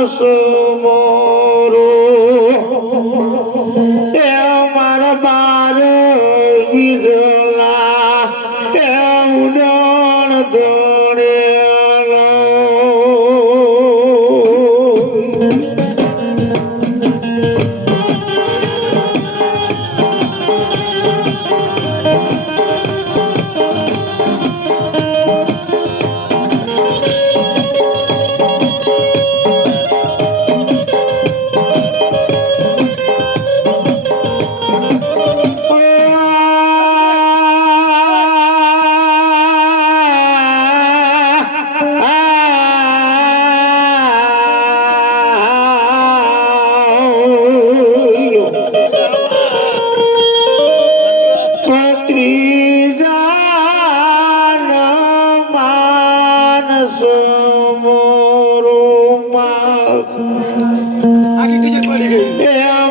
માનસ મોરો એ મારા બાર બીજલા એ ઉડણ ધોળેલો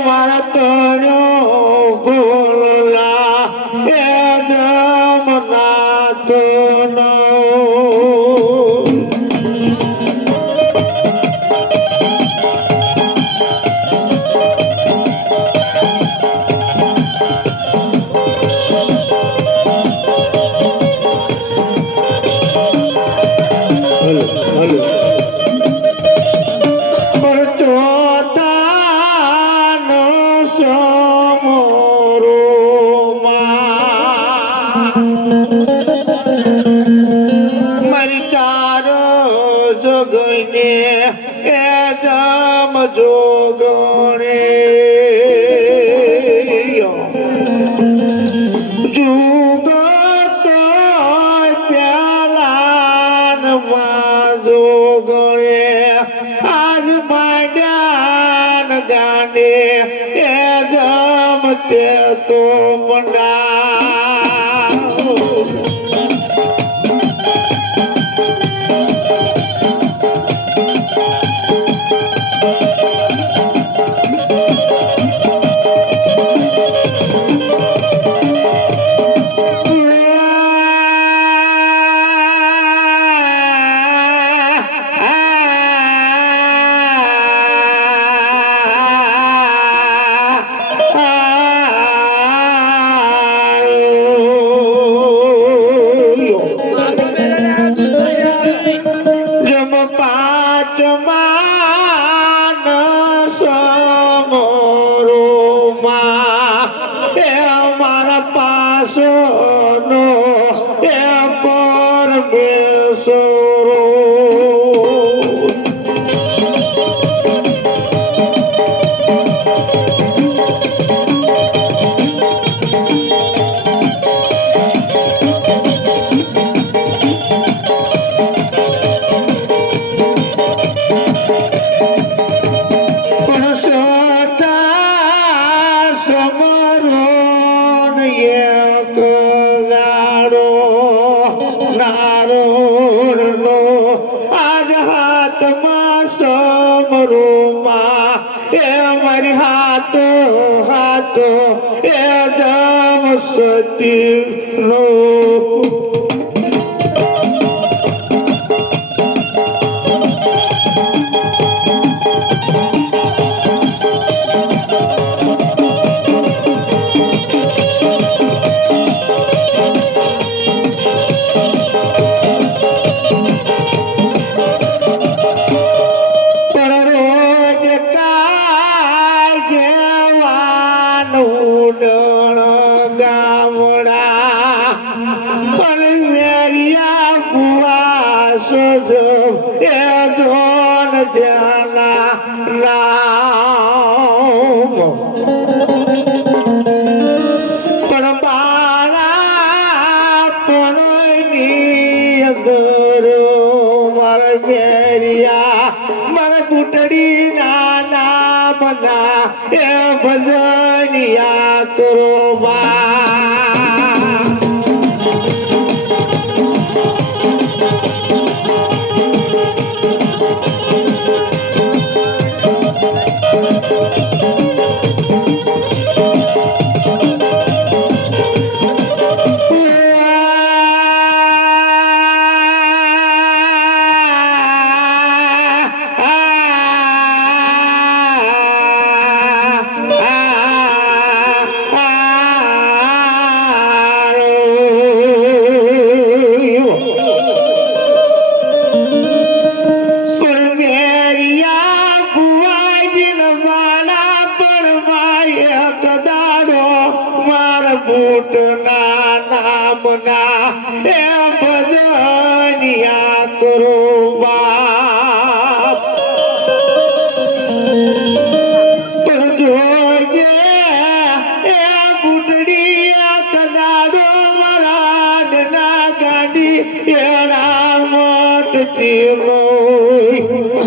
મારા તણ્યો ભોલા એ જમનાથ નો જોગને એ જમ જોગણે જુગત પ્યાલાન માં જોગણે આજ માંડ્યાન ગાને એ જમ તે તો મંડા મારી હાથો હાથો એ જમ સતી નો ભજનિયા કરો બા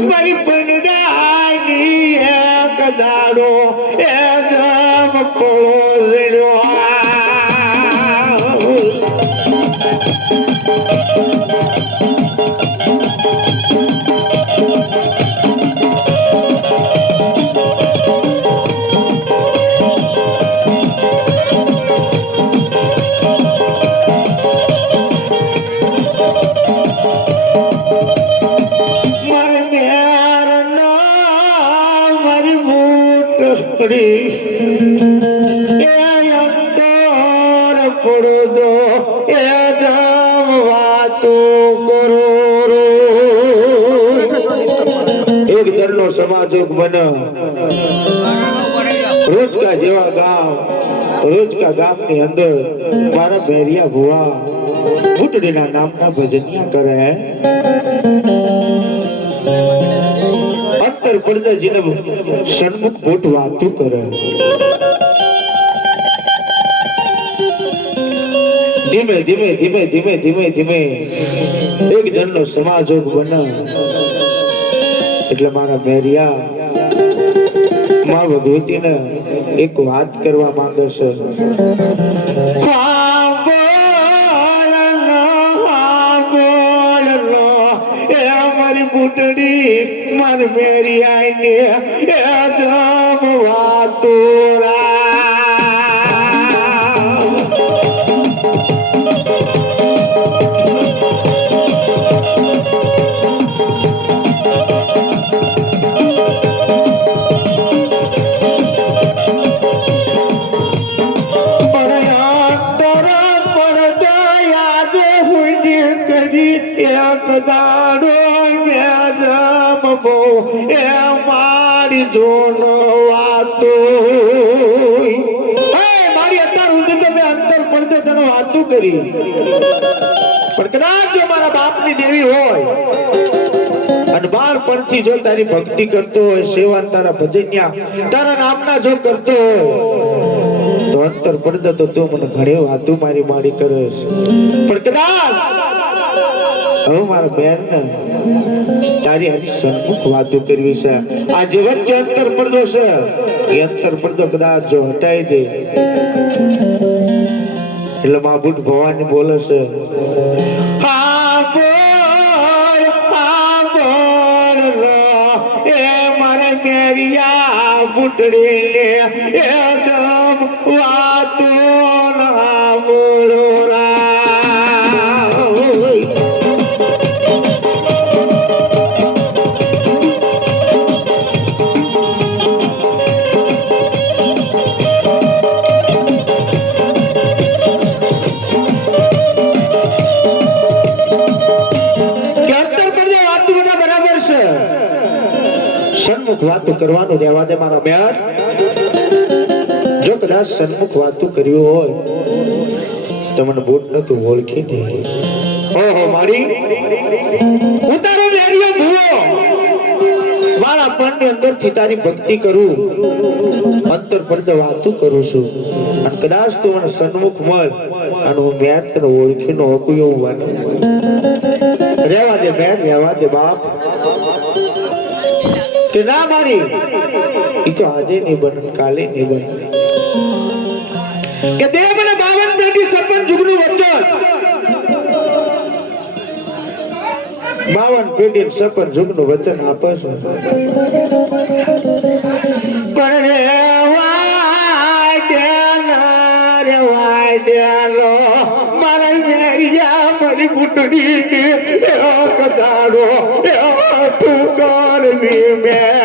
મારી પંડાની એક દાડો એ જમ પળો समाजोग बना रोज का जेवा गाम ની અંદર મારા ભેરિયા ભુવા બુટડીના નામના ભજનિયા કરે અંતર પડદાજીને સન્મુખ બોટ વાતું કરે ધીમે ધીમે ધીમે ધીમે ધીમે ધીમે એક જણનો સમાજોગ બના એટલે મારા મેરિયા માં ભગવતીને એક વાત કરવા માંગે છે મારી બુટડી મારી મેરિયાને એ જમ વાતો મારી જોનો વાતો મારી અત્યાર સુધી તો મેં અંતર પડતે તને વાતો કરી પણ કદાચ જો મારા બાપની દેવી હોય અને બાળપણથી જો તારી ભક્તિ કરતો હોય સેવા તારા ભજન્યા તારા નામના જો કરતો હોય તો અંતર પડતે તો તું મને ઘણી વાતો મારી મારી કરે પણ કદાચ હવે મારા બેન ને તારી હરી સન્મુખ વાતો કરવી છે આ જે વચ્ચે અંતર પડદો છે એ અંતર પડદો કદાચ જો હટાઈ દે એટલે મા બુટ ભવાની બોલે છે હા બોલ એ મારે મેરિયા બુટડી લે એ તમ વાતો ના બોલો સન્મુખ વાતો કરવાનું રહેવા દે મારા બેન જો કદાચ સન્મુખ વાતો કર્યું હોય તો મને બોટ નતું ઓળખી નહીં ઓહો મારી ઉતારો મેરિયો ભૂવો મારા મનની અંદરથી તારી ભક્તિ કરું અંતર પડદે વાતો કરું છું અને કદાચ તું મને સન્મુખ મળ અને હું મેં તને ઓળખી નો હકું એવું વાત રહેવા દે બેન રહેવા દે બાપ કે ના મારી ઈ તો આજે નહીં બને કાલે નહીં બને કે દે મને 52 પેટી 56 જુગનું વચન 52 પેટી 56 જુગનું વચન આપે છે પણ રેવાય દેલો મારા મેરિયા મારી બુટડી કદાડો તું કરવી મેં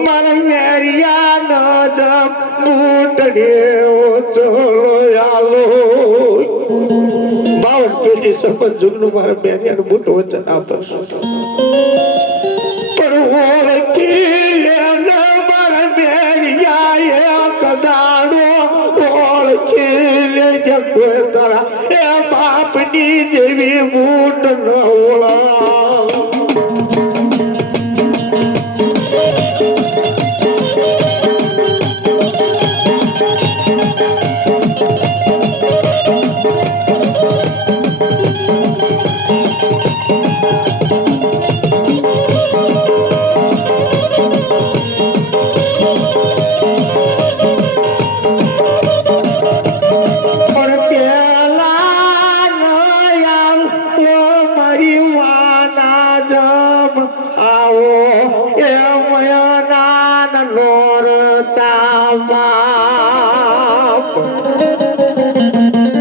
મારા મેરિયા ન જમ બુટડે ચલો આલો 52 પેટી 56 જુગનું મારા મેરિયાનું બુટ વચન આપે પણ ઓળખી લેને મારા મેરિયા કદાડો ઓળખી લેજે કોઈ તારા એ બાપની જેવી બૂટ ન ઓળખ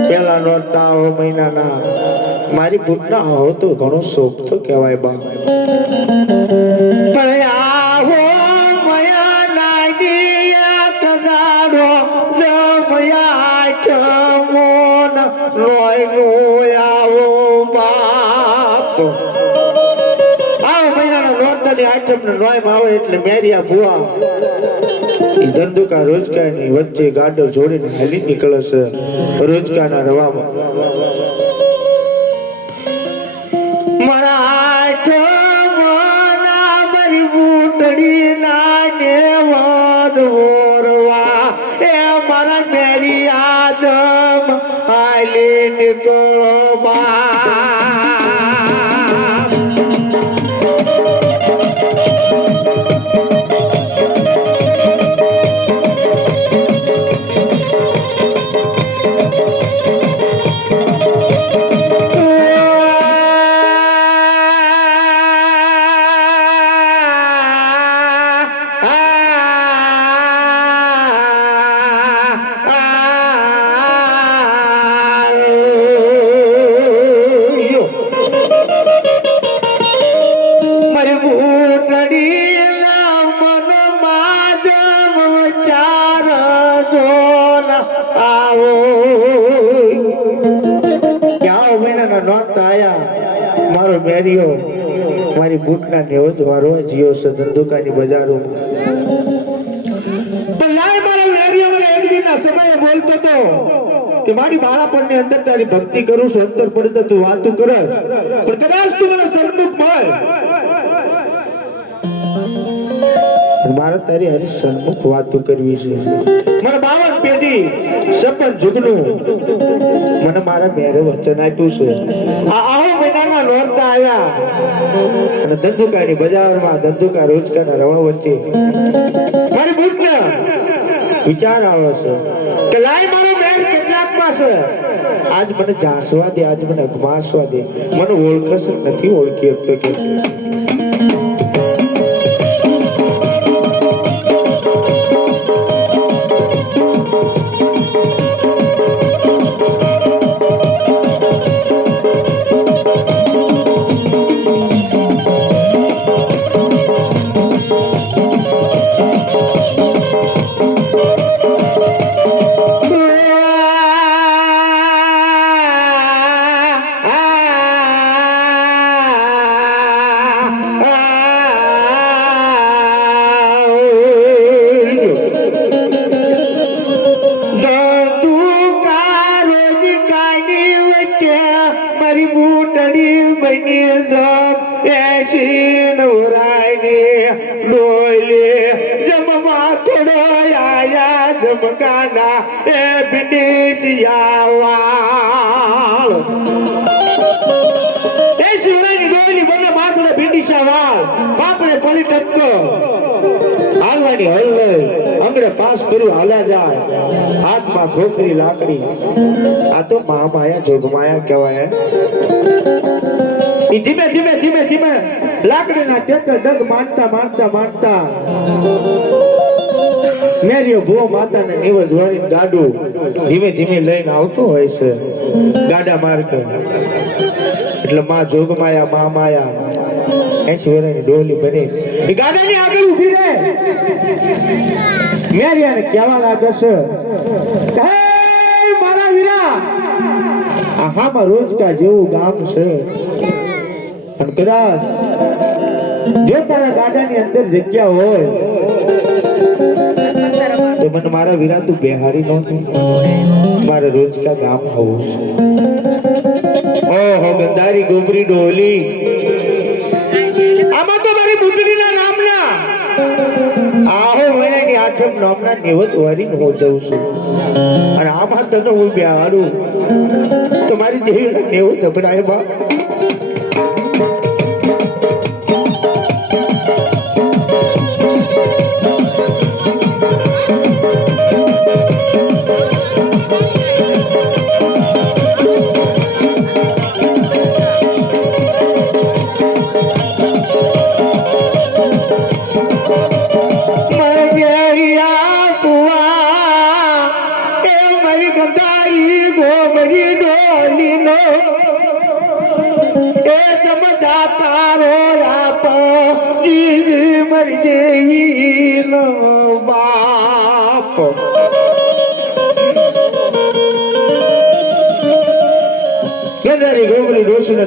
પેલા નોરતા મહિનાના મારી બુટના આવો તો ઘણો શોખ તો કહેવાય બા પણ આવો મયા લાગી કદાડો જમયા ઠમોન લોયનું આવો બાપ આવો મહિનાના નોરતાની આઠમ ને નોય માં આવે એટલે મેરિયા ભુવા ઈ ધંધુકા રોજકાની વચ્ચે ગાડો જોડીને હાલી નીકળે છે રોજકાના રવામાં મારા આઠમના મારી બૂટડી ના નેવદ ઓરવા એ મારા મેરી આદમ હાલી નીકળો બા મારો મેરિયો મારી બૂટના નેવજ વારો જીઓ છે ધંધુકાની બજારો લાય મારા મેરિયો મને એક દિનના સમયે બોલતો તો કે મારી બાળપણની અંદર તારી ભક્તિ કરું છું અંતર પડે તું વાતું કરે પણ કદાચ તું મને સન્મુખ મળે મારે તારી હરી સન્મુખ વાતું કરવી છે મને 52 પેઢી સપન જુગનું મને મારા મેરે વચન આપ્યું છે આવો મહિનાના નોરતા આવ્યા અને ધંધુકાની બજારમાં ધંધુકા રોજકાના રવા વચ્ચે મારી બુટને વિચાર આવે છે કે લાય મારો મેર કેટલાકમાં છે આજ મને જાસવા દે આજ મને અગમાસવા દે મને ઓળખશે નથી ઓળખી શકતો કે પાસ કર્યું હાલ્યા જાય હાથમાં ખોખરી લાકડી આ તો મહામાયા જોગમાયા કહેવાય ધીમે ધીમે ધીમે ધીમે લાકડીના ટેકર ડગ માંડતા માંડતા માંડતા મેરિયો ભૂવો માતાને નિવજ વળી ગાડું ધીમે ધીમે લઈને આવતો હોય છે ગાડા માર્ગ એટલે માં જોગમાયા મહામાયા 80 વર્ષની ડોલી બની એ ગાડાની આગળ ઊભી રહે મેરિયાને કહેવા લાગે છે હે મારા વીરા આ હામાં રોજકા જેવું ગામ છે પણ કદાચ જો તારા ગાડાની અંદર જગ્યા હોય તો મને મારા વીરા તું બેહારી નહોતું, મારે રોજ કા ગામ આવું. ઓહો ગંધારી ગોબરી ડોલી, આમાં તો મારી બુટડીના નામના આહો વેણાની આઠમ નામના નેવત વારીને હું જઉં છું, અને આમાં તને હું બેહારું તો મારી દેવી નેવું જબડાય બા.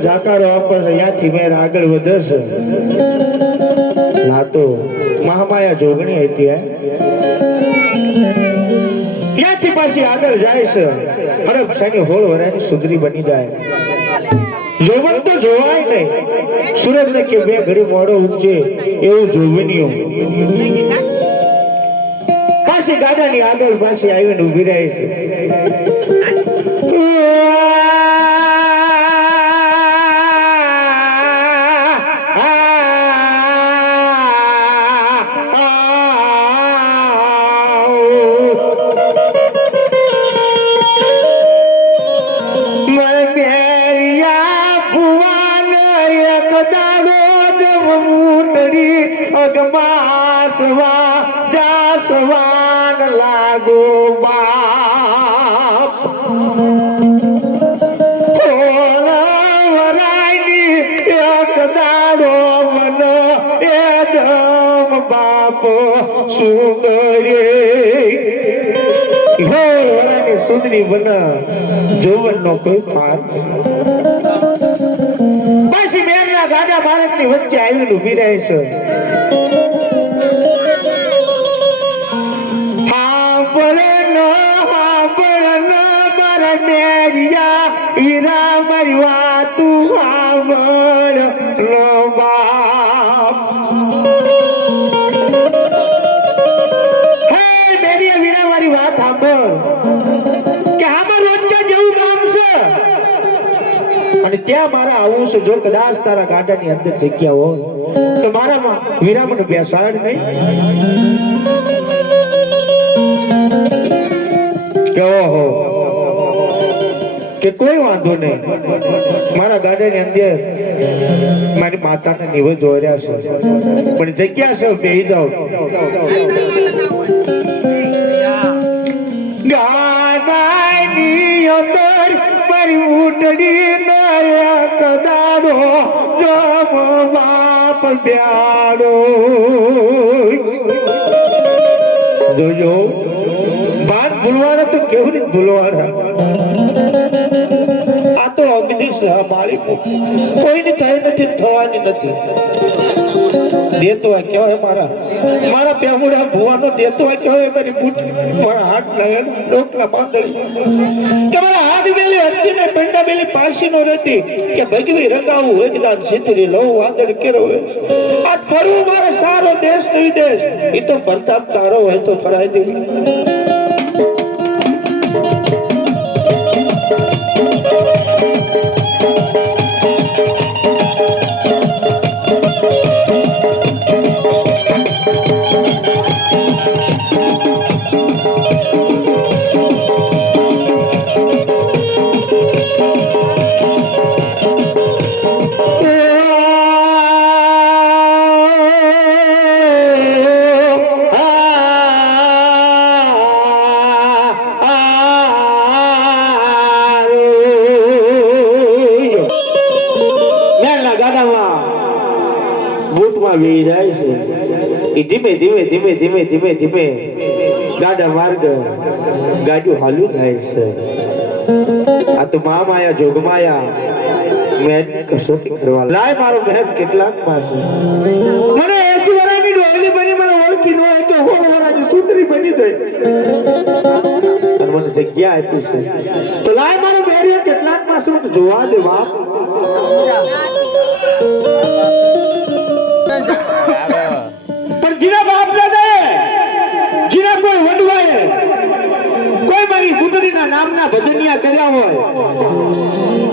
ઝાકારો આપશે ત્યાંથી મેર આગળ વધશે. ના તો મહામાયા જોગણી હતી, ત્યાંથી પાછી આગળ જાય છે. હરફ સાની હોળ વરાની સુધરી બની જાય. જોવન તો જોવાય નહીં, સુરત ને કે બે ઘડી મોડો ઉઠે એવું જોવનિયું પાછી ગાડાની આગળ પાછી આવીને ઉભી રહે છે. સુંદરી બના જોવન નો કોઈ પાર. પાછી મેઘના ગાડા ભારતની વચ્ચે આવીને ઉભી રહે છે. મારા મેરિયા વીરા મારી વાતું સાંભળ લો બાપ. હે મેરિયા વીરા મારી વાત સાંભળ કે આમાં રોજકા જેવું કામ છે અને ત્યાં મારા આવું છે. જો કદાચ તારા ગાડાની અંદર જગ્યા હોય તો મારામાં વીરામણ બેસાડ નહીં. ઓહો કે કોઈ વાંધો નહીં, મારા ગાડાની અંદર મારી માતાને નિવેદ જોર્યા છે, પણ જગ્યા છે બેહી જાઓ. ગાડાની અંદર મારી ઉઠડી નયા કદાડો જમ બાપ પ્યારો. જોજો બાદ ભૂલવાના તો કેવું નહીં ભૂલવાના. આ તો અગ્નિ છે, આ મારી કોઈની થઈ નથી, થવાની નથી. દેતવા કહેવાય મારા પેમુડા ભુવાનો દેતવા કહેવાય. મારી બુટ મારા હાથ ડોકલા બાંધણી કે મારા હાથ બેલી હતી ને પેંડા બેલી પાસી નો રહેતી કે ભગવી રંગાવું એકદાન સીતરી લઉં વાદળ કેરો. આ ફરવું મારે સારો દેશ ને વિદેશ, એ તો પ્રતાપ તારો હોય તો ફરાય દે. ધીમે ધીમે ધીમે ધીમે ધીમે ધીમે ગાડા માર્ગ ગાડીઓ હાલું થાય છે. આ તો મહામાયા જોગમાયા મેં કસોટી કરવા લાય મારો મહેર કેટલાક પાસે મને 80 વર્ષની ડોલી બની મને ઓળખી ન હોય તો 16 વર્ષની સુંદરી બની જાય અને મને જગ્યા આપી છે તો લાય મારો મહેર કેટલાક પાસે મને જોવા દે બાપ પણ જીના બાપ દાદા જીના કોઈ વડવાએ કોઈ મારી ગુંદરીના નામના ભજનિયા કર્યા હોય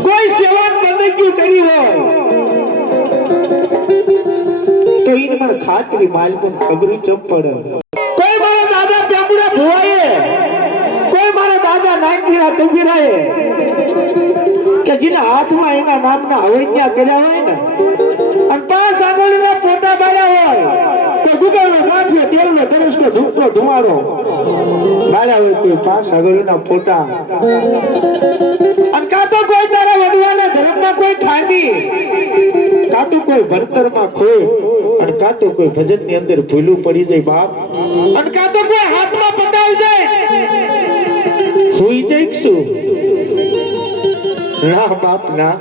કોઈ સેવાન બંદગી કરી હોય તો ઈન મને ખાતરી માલકું ખબરી ચંપડ કોઈ મારા દાદા પ્યામુડા ભુવાએ કોઈ મારા દાદા નાગીરા કબીરાએ કે જેના હાથમાં એના નામના હવૈયા કર્યા હોય ને અને 5 આંગળીના ફોટા બાળ્યા હોય તો ગુગળનો ગાંઠિયો તેલનો તરસનો ધૂપનો ધુમાડો બાળ્યા હોય તો 5 આંગળીના ફોટા અને કાં તો કોઈ તારા વડવાના ધર્મમાં કોઈ ખામી કાં તો કોઈ ભણતરમાં ખોય અને કાં તો કોઈ ભજનની અંદર ભૂલું પડી જાય બાપ અને કાં તો કોઈ હાથમાં પટાઈ જાય હોઈ જાય શું ના બાપ ના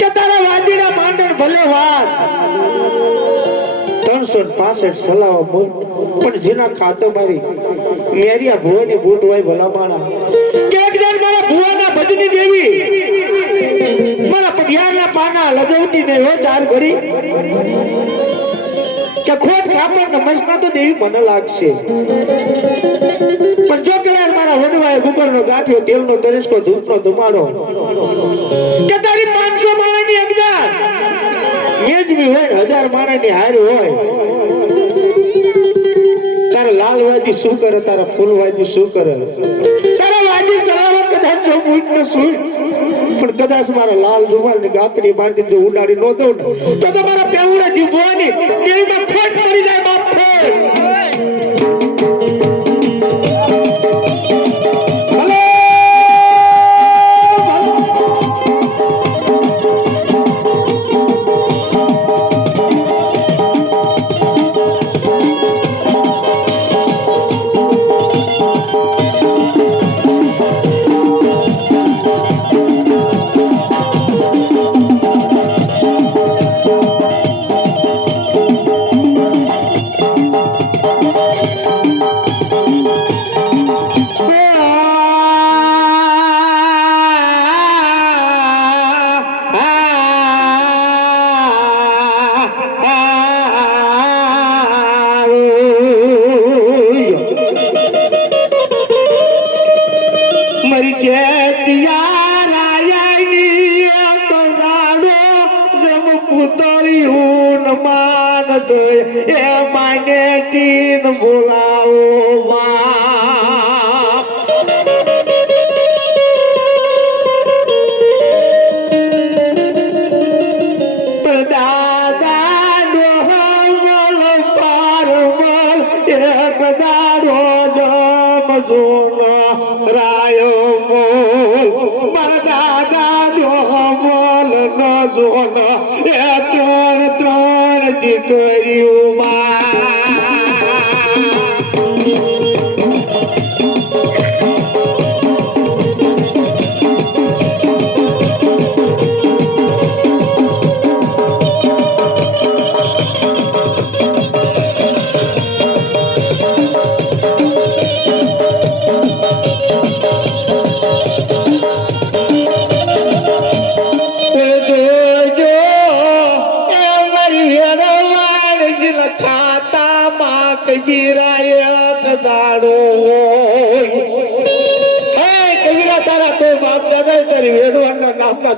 કે તારા વાદીના માંડણ ભલે વાત 365 સલાવા બોલ પણ જેના ખાતો મારી મેરિયા ભુવાની બૂટ હોય ભલા માણા કે એકદમ મારા ભુવાના ભજની દેવી મારા પઢિયારના પાના લજવતી ને હો ચાર ઘડી કે ખોટ કાપડ ને મસ્તા તો દેવી મને લાગશે પણ જો કયાર મારા વડવાએ ગુગળનો ગાંઠિયો તેલનો તરસકો ધૂપનો ધુમાડો કે તારી 500 માણાની અગદાર મેજવી હોય 1000 માણાની હાર હોય તારા લાલ વાજી શું કરે તારા ફૂલ વાજી શું કરે તારા વાજી સલાવત કદાચ જો મૂટ ન સુઈ પણ કદાચ મારા લાલ રૂમાલ ની ગાંતડી બાંધી જો ઉડાડી નો દઉં તો તમારા પેવડા જીવવાની દેવીમાં ખોટ પડી જાય બાપ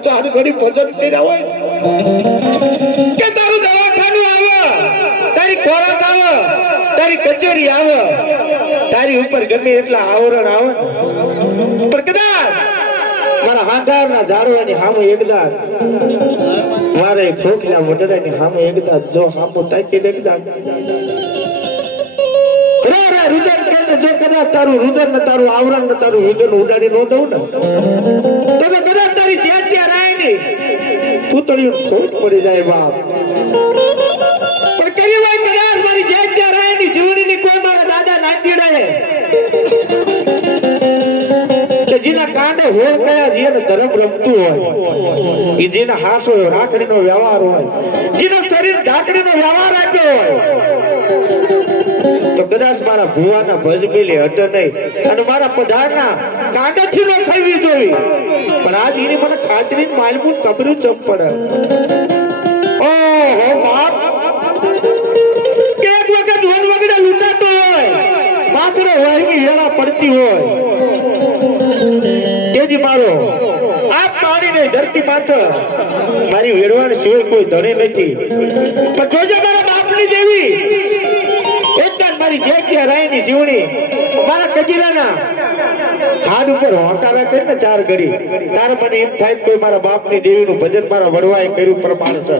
ચાર ઘડી ભજન કર્યા હોય કે તારું દવાખાનું આવે તારી ખોરાક આવે તારી કચેરી આવે તારી ઉપર ગમે એટલા આવરણ આવે પણ કદાચ મારા હાંધારના ઝાડવાની સામે એકદાર મારે ખોખલા વડરાની સામે એકદાર જો સામો તાકી એકદાર રુદન કરીને જો કદાચ તારું રુદન ને તારું આવરણ ને તારું રુદન ઉડાડી નો દઉં ને તો કદાચ તારી જ્યાં ત્યાં રાય ની પૂતળીઓ ખોટ પડી જાય બાપ પણ કરી હોય કદાચ મારી જ્યાં ત્યાં રાય ની જીવણી ની કોઈ મારા દાદા નાંદીડાએ કે જેના કાંડે હોળ કયા જે અને ધર્મ રમતું હોય, એ જેના હાસો રાખડીનો વ્યવહાર હોય, જેના શરીર ઢાકડીનો વ્યવહાર આપ્યો હોય, તો કદાચ મારા ભુવાના ભજમેલી હટ નહીં અને મારા પધારના કાંડાથી ન થવી જોઈએ. પણ આજ એની મને ખાતરી માલમું કબરું ચપ પડે. ઓહો બાપ, એક વખત વન વગડે લૂંટાતો હોય, માત્ર વહેમી વેળા પડતી હોય, તેથી મારો આ પાણી ને ધરતી માત્ર મારી વેડવાને સિવાય કોઈ ધણી નથી. પણ જોજે મારા બાપની દેવી, એકદમ મારી જે ત્યાં રાયની જીવણી મારા કજીરાના હાથ ઉપર હોકારા કરીને 4 ઘડી તારે મને એમ થાય કોઈ મારા બાપની દેવીનું ભજન મારા વડવાએ કર્યું પ્રમાણ છે.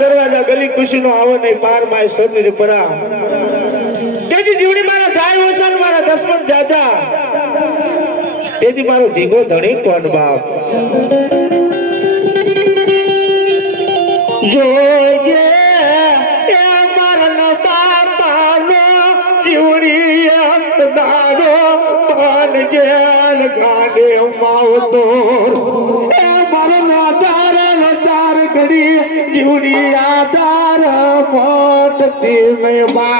દરવાજા ગલી ખુશી નો આવો નહીં પાર માય સદરી પરા. તેથી જીવડી મારા જાય ઓછા મારા દસમન જાજા, તેથી મારો ધીગો ધણી કોણ બાપ. જોજે એ મારા બાપાનો જીવડી અંતદારો પાન જેલ ગાડે માવતો એ મારો નાદાર ચાર ઘડી જીવડી આધાર મોટતી મેં બા.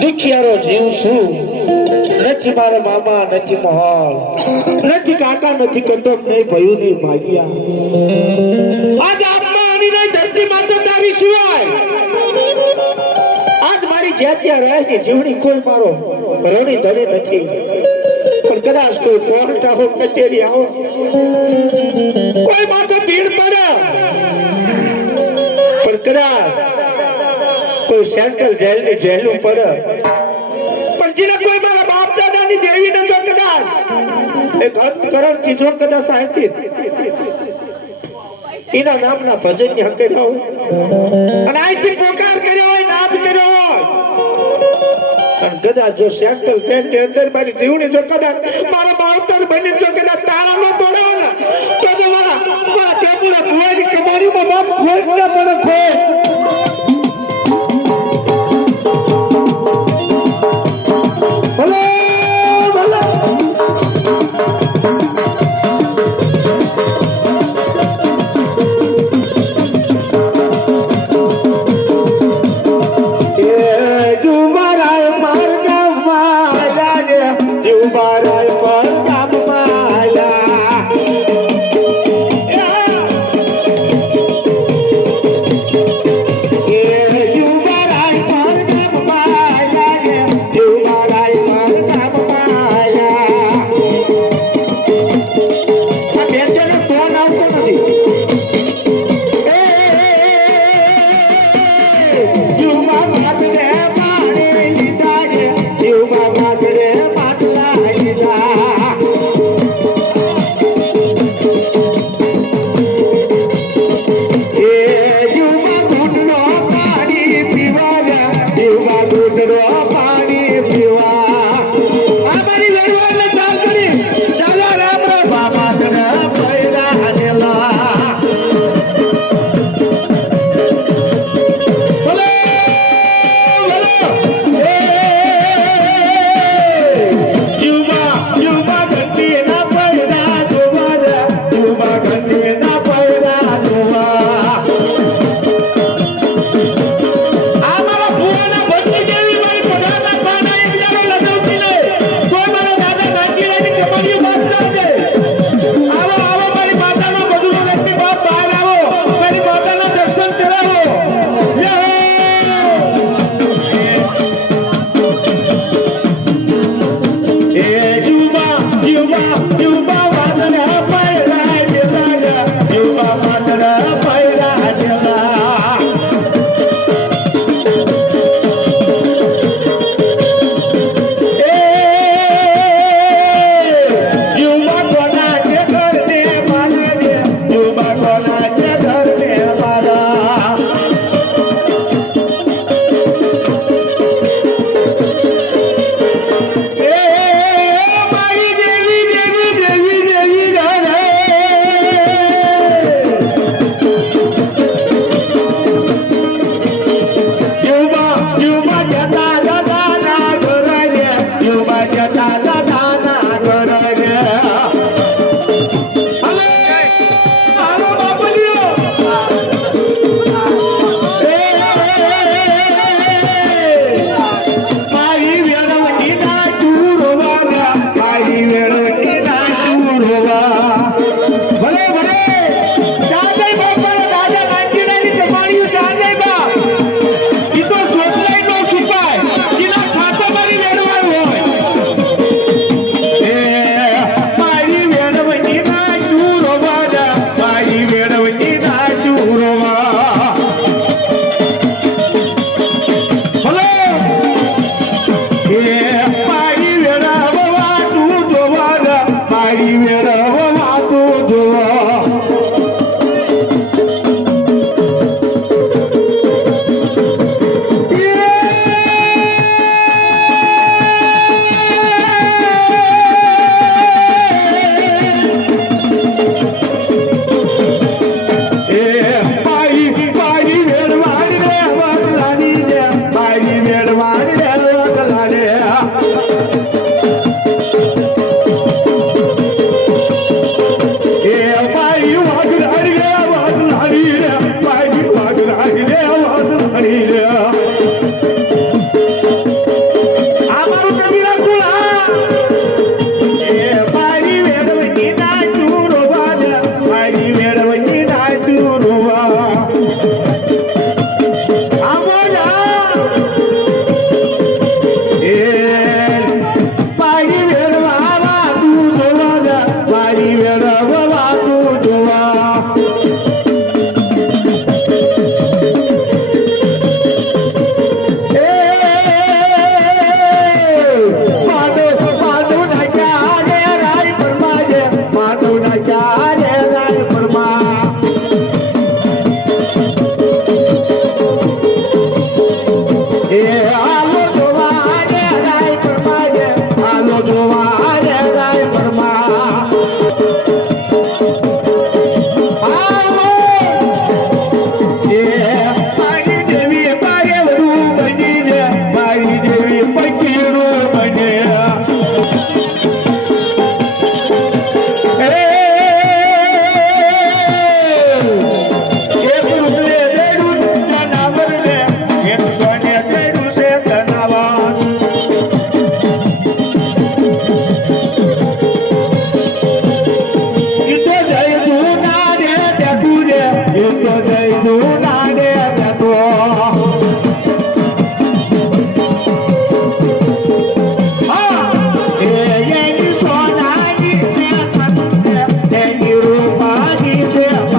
દુખિયારો જીવ છું, નથી મારા મામા, નથી મહોલ, નથી કાકા, નથી કટક, નહીં ભયું, નહીં ભાગ્યા. આજ આત્માની નહીં ધરતી માતા તારી સિવાય આજ મારી જ્યાં ત્યાં રહે છે જીવણી કોઈ મારો રણી ધણી નથી. પણ કદાચ કોઈ કોર્ટ આવો, કચેરી આવો, કોઈ માથે ભીડ પડે, પણ કદાચ કોઈ સેન્ટ્રલ જેલ ની જેલું પડે, પણ જેને કોઈ મારા બાપ દાદાની દેવી નતો કદાચ એક હત્કરણ ચીજો કદાચ આથી એના નામના ભજન ની હકે રહો અને આથી પોકાર કર્યો હોય, નાદ કર્યો હોય, અને કદાચ જો સેન્ટ્રલ જેલ ની અંદર મારી જીવની જો કદાચ મારા માવતર બની જો કદાચ તાળા નો તોડ્યો ને તો મારા ટેપુડા ભોયની કમારીમાં બાપ ભોય પડે ખોય.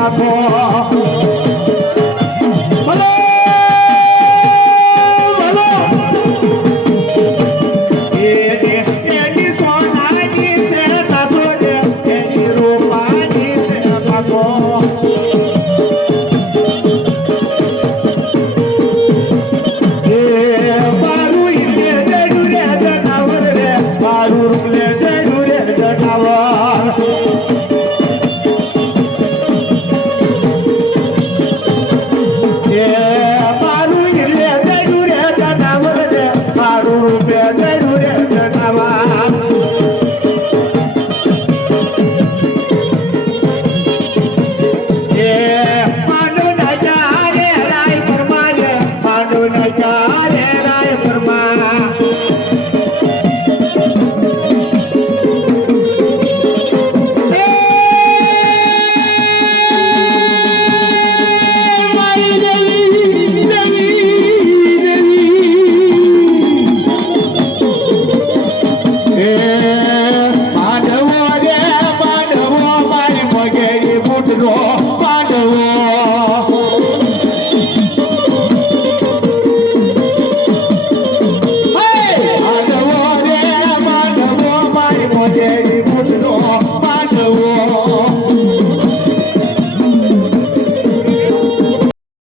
નાખો